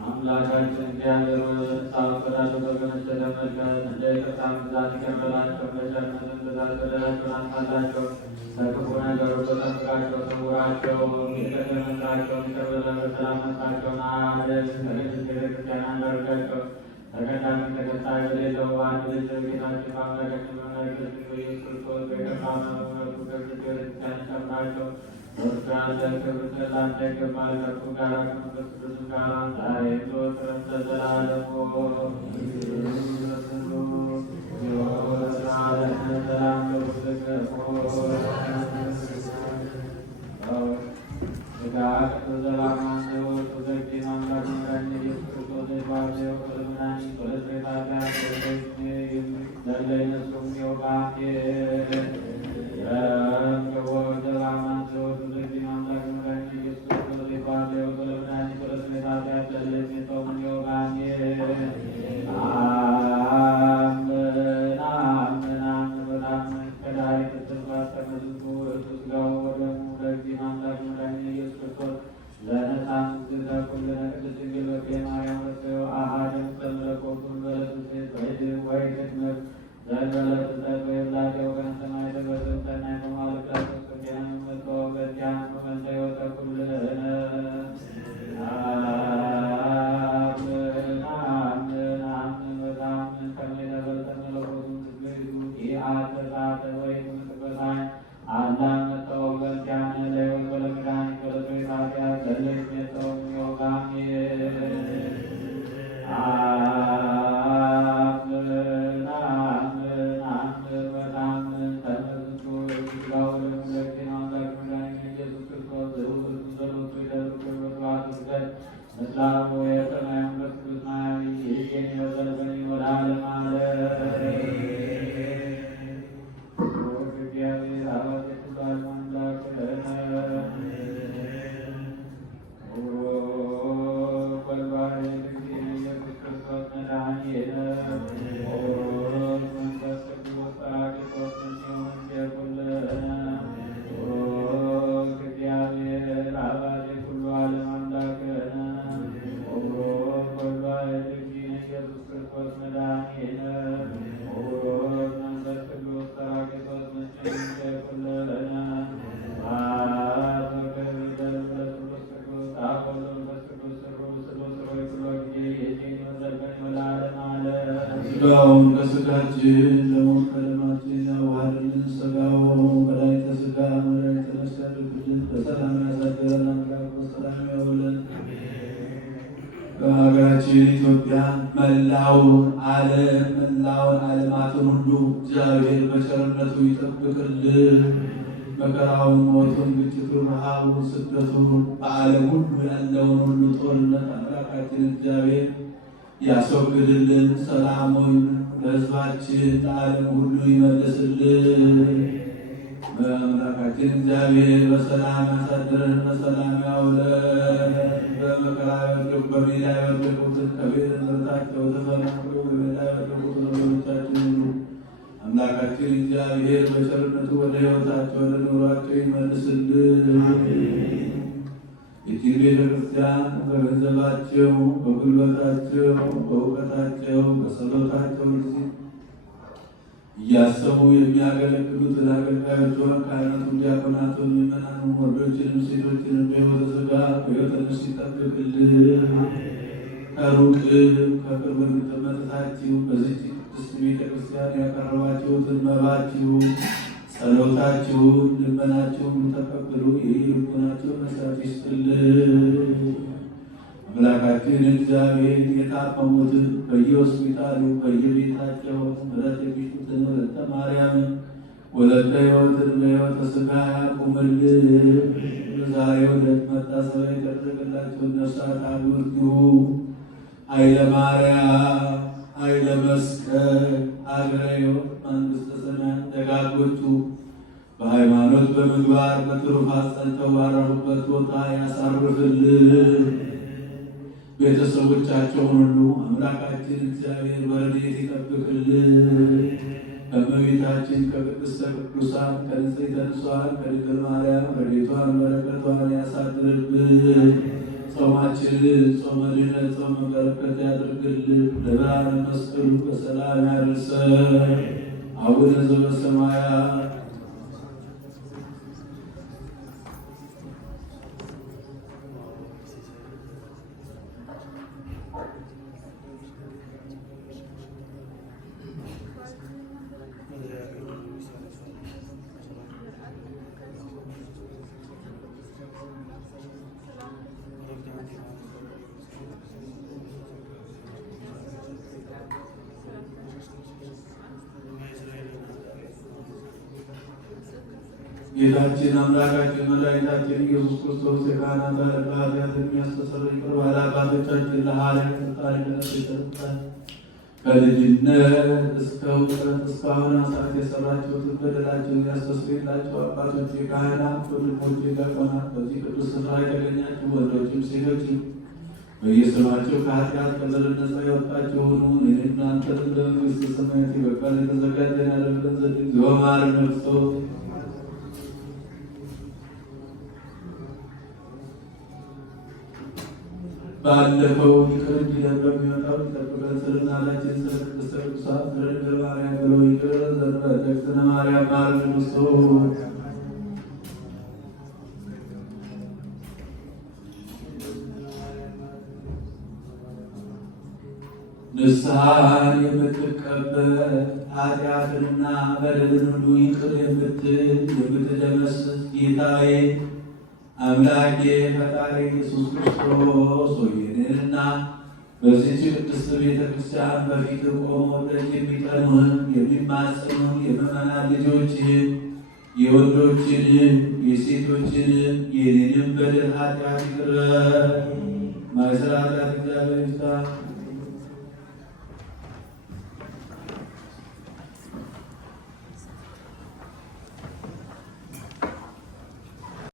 አምላካችን እግዚአብሔር ሳወቀዳቸው በገነች ተመልከት። እንደ ይቅርታም ብዛት ይቀበላቸው፣ በቸርነትም ብዛት በደላቸውን አንሳላቸው። ከክፉ ነገር በጠብቃቸው፣ ሰውራቸው። የተገመታቸውን ይቀበለ በሰላም ነሳቸውን አድን። ከቅድስት ቤተክርስቲያን አንዳርጋቸው። ተቀዳሚ ተከታይ በሌለው አንድ ልጅ ጌታችን በአምላካችን በመድኃኒታችን በኢየሱስ ክርስቶስ በይቅርታውና በምሕረቱ ከቅድስት ቤተክርስቲያን ጨምራቸው። ወስራለ ክብር ላንተ ይገባል። ከእርሱ ጋር ከመንፈስ ቅዱስ ጋር ዛሬም ዘወትርም ለዘላለሙ ሰላም ስጋውን ከስጋችን ደሙን ከደማችን ያዋሃደልን ሥጋው መድኃኒተ ሥጋ መድኃኒተ ነፍስ ያድርግልን። በሰላም ያሳድረን አምላክ በሰላም ያውለን። በሀገራችን ኢትዮጵያ መላውን ዓለማትን ሁሉ እግዚአብሔር በቸርነቱ ይጠብቅልን። መከራውን፣ ሞቱን፣ ግጭቱን፣ ረሃቡን፣ ስደቱን በዓለም ሁሉ ያለውን ሁሉ ጦርነት አምላካችን እግዚአብሔር ያስወግድልን። ሰላሙን ለሕዝባችን ለዓለም ሁሉ ይመልስልን። በአምላካችን እግዚአብሔር በሰላም ያሳድረን፣ በሰላም ያውለን። በመከራ የወደቁ በሜዳ የወደቁትን ከቤት ንብረታቸው ተፈናቅለው በሜዳ የወደቁትን ወገኖቻችን ሁሉ አምላካችን እግዚአብሔር በቸርነቱ ወደ ሕይወታቸው ወደ ኑሯቸው ይመልስልን። ይህችን ቤተክርስቲያን በገንዘባቸው፣ በጉልበታቸው፣ በእውቀታቸው፣ በጸሎታቸው እያሰቡ የሚያገለግሉትን አገልጋዮቿን ካህናቱን፣ ዲያቆናቱን፣ ምዕመናኑን፣ ወንዶችንም ሴቶችንም በሕይወተ ሥጋ በሕይወተ ነፍስ ይጠብቅልን። ከሩቅም ከቅርብም መጥታችሁ በዚህች ቅድስት ቤተክርስቲያን ያቀረባችሁትን መባችሁ ጸሎታችሁን ልመናችሁን ተቀብሎ የልቡናችሁን መሻት ይስጥልን። አምላካችን እግዚአብሔር የታመሙትን በየሆስፒታሉ በየቤታቸው ምሕረት የሚሹትን ወለተ ማርያምን ወለተ ሕይወትን በሕይወተ ሥጋ ያቁምልን። በዛሬው ዕለት መታሰቢያ የተደረገላቸውን ነፍሳት አግብርቲሁ ኃይለ ማርያም፣ ኃይለ መስቀል፣ አገረ ሕይወት፣ መንግሥተ ሰማያት ደጋጎቹ በሃይማኖት በምግባር በትሩፋት ጸንተው ባረፉበት ቦታ ያሳርፍልን። ቤተሰቦቻቸውን ሁሉ አምላካችን እግዚአብሔር በረድኤት ይጠብቅልን። ከእመቤታችን ከቅድስተ ቅዱሳን ከንጽሕተ ንጹሐን ከድንግል ማርያም ረድኤቷን በረከቷን ያሳድርብን። ጾማችንን ጾመ ድኅነት ጾመ በረከት ያድርግልን። ለብርሃነ መስቀሉ በሰላም ያድርሰን። አቡነ ዘበሰማያት ጌታችን አምላካችን መድኃኒታችን ኢየሱስ ክርስቶስ የካህናት አለቃ ኃጢአትን የሚያስተሰርይ ይቅር ባለ አባቶቻችን ለሐዋርያት ስልጣነ ክህነት የሰጠን ከልጅነት እስከ እውቀት እስካሁን ሰዓት የሰራችሁትን በደላችሁን ያስተሰርይላችሁ አባቶች፣ የካህናት ወንድሞች፣ ዲያቆናት በዚህ ቅዱስ ስፍራ የተገኛችሁ ወንዶችም ሴቶችም በየስማቸው ከኃጢአት ከበደል ነፃ ያወጣችሁ ሁኑ። እናንተንም ለመንግሥተ ሰማያት በቃል የተዘጋጀን ያደርገን ዘንድ እግዚኦ መሐረነ ክርስቶስ ባለፈው ይቅር እንዲለን በሚመጣው ይጠብቀን። ስለ እናታችን ስለ ቅድስተ ቅዱሳን ስለ ድንግል ማርያም ብሎ ይቅር ዘንድ በእግዝእትነ ማርያም መሐረነ ክርስቶስ ንስሐን የምትቀበል ኃጢአትንና በደልን ሁሉ ይቅር የምትደመስስ ጌታዬ አምላኬ ፈጣሪ ኢየሱስ ክርስቶስ ሆይ እኔንና በዚህች ቅድስት ቤተ ክርስቲያን በፊት ቆመው ደጅ የሚጠኑህን የሚማጸኑን የምእመናን ልጆችህን የወንዶችንም የሴቶችንም የኔንም በደል ኃጢአት ይቅር በል። ማይሰራ ኃጢአት እግዚአብሔር ይፍታ።